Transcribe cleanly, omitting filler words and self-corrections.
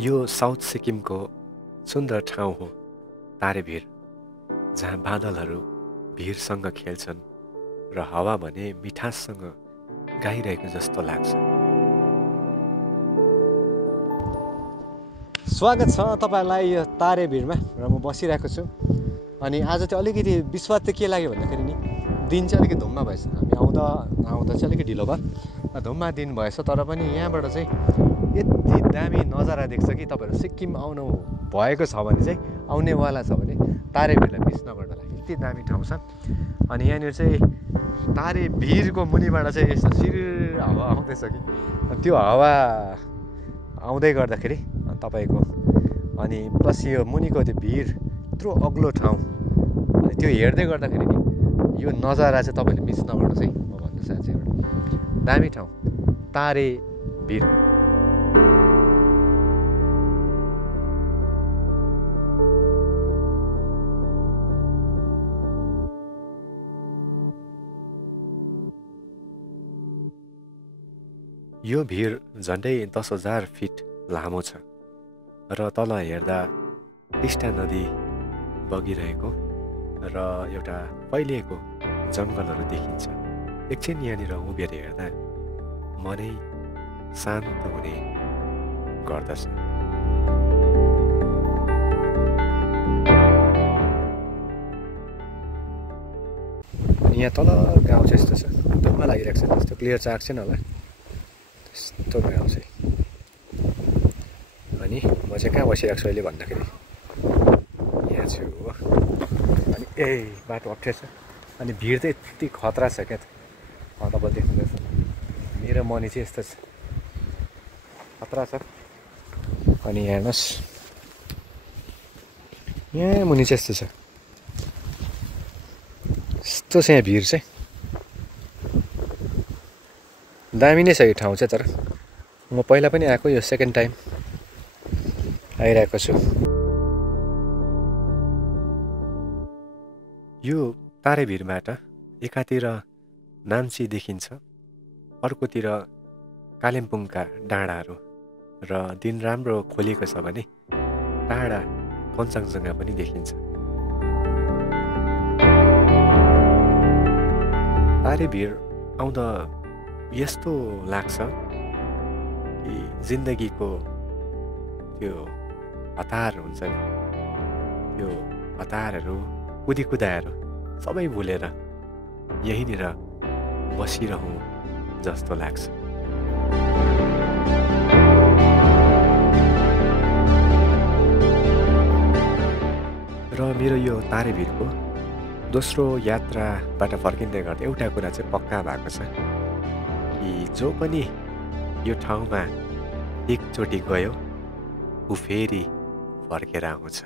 यो साउथ सिक्किमको सुन्दर ठाउँ हो तारेभिर, जहाँ बादलहरू भिरसँग खेल्छन् र हावा भने मिठाससँग गाइरहेको जस्तो लाग्छ। स्वागत छ तपाईँलाई यो तारेभिरमा र म बसिरहेको छु। अनि आज चाहिँ अलिकति विश्वास चाहिँ के लाग्यो भन्दाखेरि नि दिन चाहिँ अलिकति धुम्म भएछ। हामी आउँदा चाहिँ अलिकति ढिलो भयो, धुम्म दिन भएछ। तर पनि यहाँबाट चाहिँ यति दामी नजारा देख्छ कि तपाईँहरू सिक्किम आउनु भएको छ भने चाहिँ आउनेवाला छ भने तारेभिरलाई मिस नगर्नुहोला, यति दामी ठाउँ छ। अनि यहाँनिर चाहिँ तारेभिरको मुनिबाट चाहिँ यस्तो सिर हावा आउँदैछ कि त्यो हावा आउँदै गर्दाखेरि तपाईँको अनि प्लस यो मुनिको त्यो भिर यत्रो अग्लो ठाउँ अनि त्यो हेर्दै गर्दाखेरि नि यो नजारा चाहिँ तपाईँले मिस नगर्नुहोस् है। म भन्नु चाहन्छु एउटा दामी ठाउँ तारेभिर। यो भिर झन्डै 10,000 फिट लामो छ र तल हेर्दा टिस्टा नदी बगिरहेको र एउटा फैलिएको जङ्गलहरू देखिन्छ। एकछिन यहाँनिर उभिएर हेर्दा मनै शान्त हुने गर्दछ। अनि यहाँ तल गाउँ चाहिँ यस्तो छ, धुम्म लागिरहेको छ, त्यस्तो क्लियर चाहिँ आएको छैन होला, त्यस्तो गाउँ चाहिँ। अनि म चाहिँ कहाँ बसिरहेको छु अहिले भन्दाखेरि यहाँ छु हो। अनि बाटो अप्ठ्यारो छ अनि भिड चाहिँ यति खतरा छ क्या, तपाईँ देख्नुहुँदैछ। मेरो मनी चाहिँ यस्तो छ, खतरा छ। अनि यहाँ हेर्नुहोस्, यहाँ मुनि चाहिँ यस्तो छ, यस्तो छ यहाँ भिड चाहिँ। दामी नै छ यो ठाउँ चाहिँ। तर म पहिला पनि आएको, यो सेकेन्ड टाइम आइरहेको छु। यो तारेभिरबाट एकातिर नाम्ची देखिन्छ, अर्कोतिर कालिम्पोङका डाँडाहरू र दिन राम्रो खोलिएको छ भने टाढा कञ्चनजङ्घा पनि देखिन्छ। तारेभिर आउँदा यस्तो लाग्छ कि जिन्दगीको त्यो हतार हुन्छ नि, त्यो हतारहरू कुदाहरू सबै भुलेर यहीँनिर बसिरहँ जस्तो लाग्छ। र मेरो यो तारेभिरको दोस्रो यात्राबाट फर्किँदै गर्दा एउटा कुरा चाहिँ पक्का भएको छ कि जो पनि यो ठाउँमा एकचोटि गयो ऊ फेरि फर्केर आउँछ।